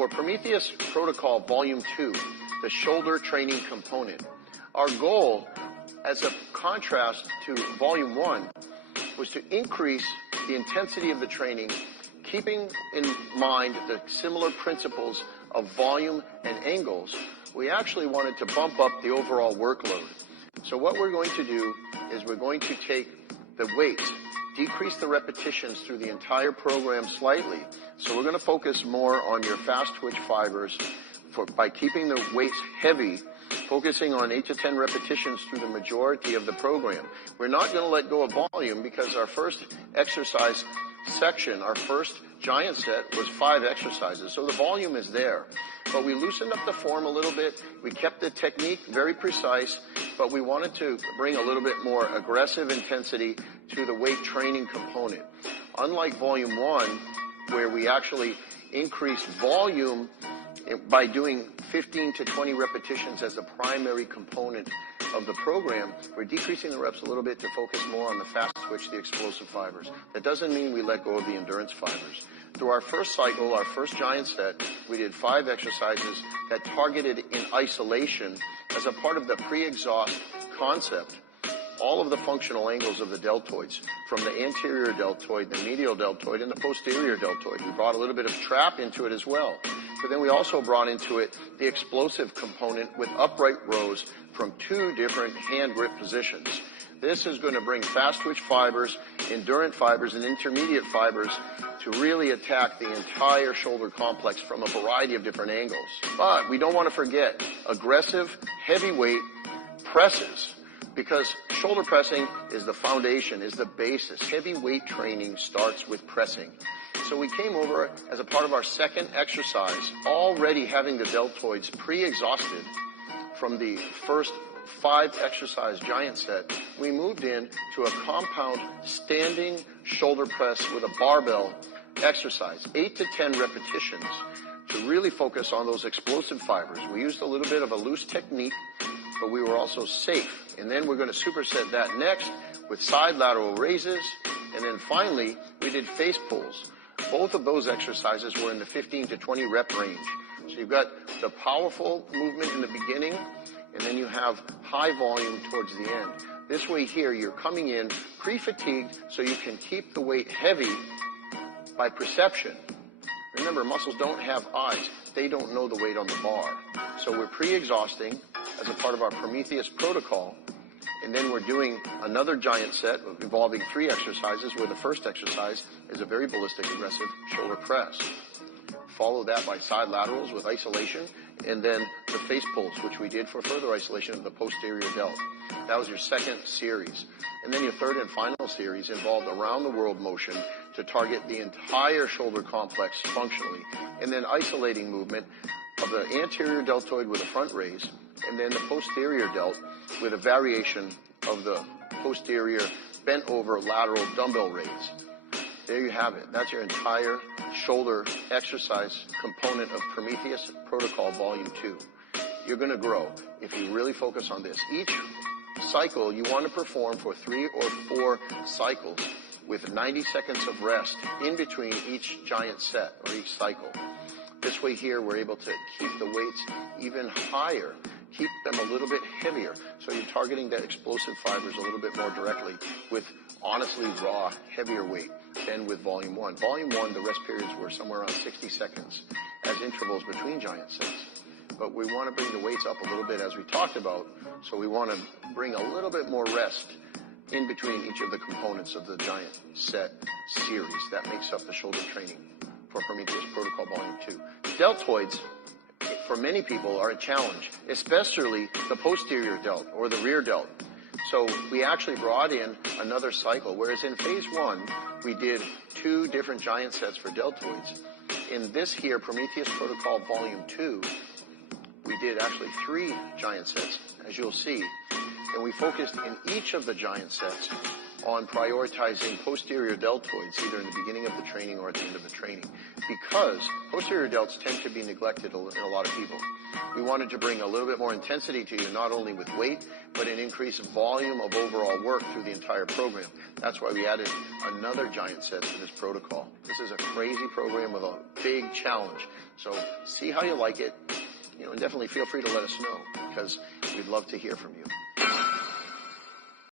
For Prometheus Protocol Volume 2, the shoulder training component, our goal, as a contrast to Volume 1, was to increase the intensity of the training, keeping in mind the similar principles of volume and angles. We actually wanted to bump up the overall workload. So what we're going to do is we're going to take the weights, decrease the repetitions through the entire program slightly. So we're going to focus more on your fast twitch fibers by keeping the weights heavy, focusing on 8 to 10 repetitions through the majority of the program. We're not going to let go of volume because our first exercise section, our first giant set, was 5 exercises. So the volume is there. But we loosened up the form a little bit. We kept the technique very precise, but we wanted to bring a little bit more aggressive intensity to the weight training component. Unlike Volume 1, where we actually increased volume by doing 15 to 20 repetitions as the primary component of the program, we're decreasing the reps a little bit to focus more on the fast twitch, the explosive fibers. That doesn't mean we let go of the endurance fibers. Through our first cycle, our first giant set, we did 5 exercises that targeted in isolation as a part of the pre-exhaust concept all of the functional angles of the deltoids, from the anterior deltoid, the medial deltoid, and the posterior deltoid. We brought a little bit of trap into it as well. But then we also brought into it the explosive component with upright rows from 2 different hand grip positions. This is going to bring fast twitch fibers, endurance fibers, and intermediate fibers to really attack the entire shoulder complex from a variety of different angles. But we don't want to forget aggressive, heavyweight presses, because shoulder pressing is the foundation, is the basis. Heavyweight training starts with pressing. So we came over as a part of our second exercise, already having the deltoids pre-exhausted from the first 5 exercise giant set. We moved in to a compound standing shoulder press with a barbell exercise, 8 to 10 repetitions, to really focus on those explosive fibers. We used a little bit of a loose technique, but we were also safe. And then we're going to superset that next with side lateral raises. And then finally, we did face pulls. Both of those exercises were in the 15 to 20 rep range. So you've got the powerful movement in the beginning, and then you have high volume towards the end. This way here, you're coming in pre-fatigued so you can keep the weight heavy by perception. Remember, muscles don't have eyes. They don't know the weight on the bar. So we're pre-exhausting as a part of our Prometheus protocol, and then we're doing another giant set involving 3 exercises, where the first exercise is a very ballistic, aggressive shoulder press. Follow that by side laterals with isolation, and then the face pulls, which we did for further isolation of the posterior delt. That was your second series. And then your third and final series involved around the world motion to target the entire shoulder complex functionally, and then isolating movement of the anterior deltoid with a front raise, and then the posterior delt with a variation of the posterior bent over lateral dumbbell raise. There you have it. That's your entire shoulder exercise component of Prometheus Protocol Volume 2. You're going to grow if you really focus on this. Each cycle you want to perform for 3 or 4 cycles with 90 seconds of rest in between each giant set or each cycle. This way here, we're able to keep the weights even higher, keep them a little bit heavier. So you're targeting the explosive fibers a little bit more directly with honestly raw, heavier weight than with Volume 1. Volume 1, the rest periods were somewhere around 60 seconds as intervals between giant sets. But we want to bring the weights up a little bit, as we talked about, so we want to bring a little bit more rest in between each of the components of the giant set series. That makes up the shoulder training for Prometheus Protocol Volume 2. Deltoids, for many people, are a challenge, especially the posterior delt or the rear delt. So we actually brought in another cycle, whereas in Phase 1, we did 2 different giant sets for deltoids. In this here, Prometheus Protocol Volume 2, we did actually 3 giant sets, as you'll see. And we focused in each of the giant sets on prioritizing posterior deltoids, either in the beginning of the training or at the end of the training, because posterior delts tend to be neglected in a lot of people. We wanted to bring a little bit more intensity to you, not only with weight, but an increased volume of overall work through the entire program. That's why we added another giant set to this protocol. This is a crazy program with a big challenge. So see how you like it, and definitely feel free to let us know, because we'd love to hear from you.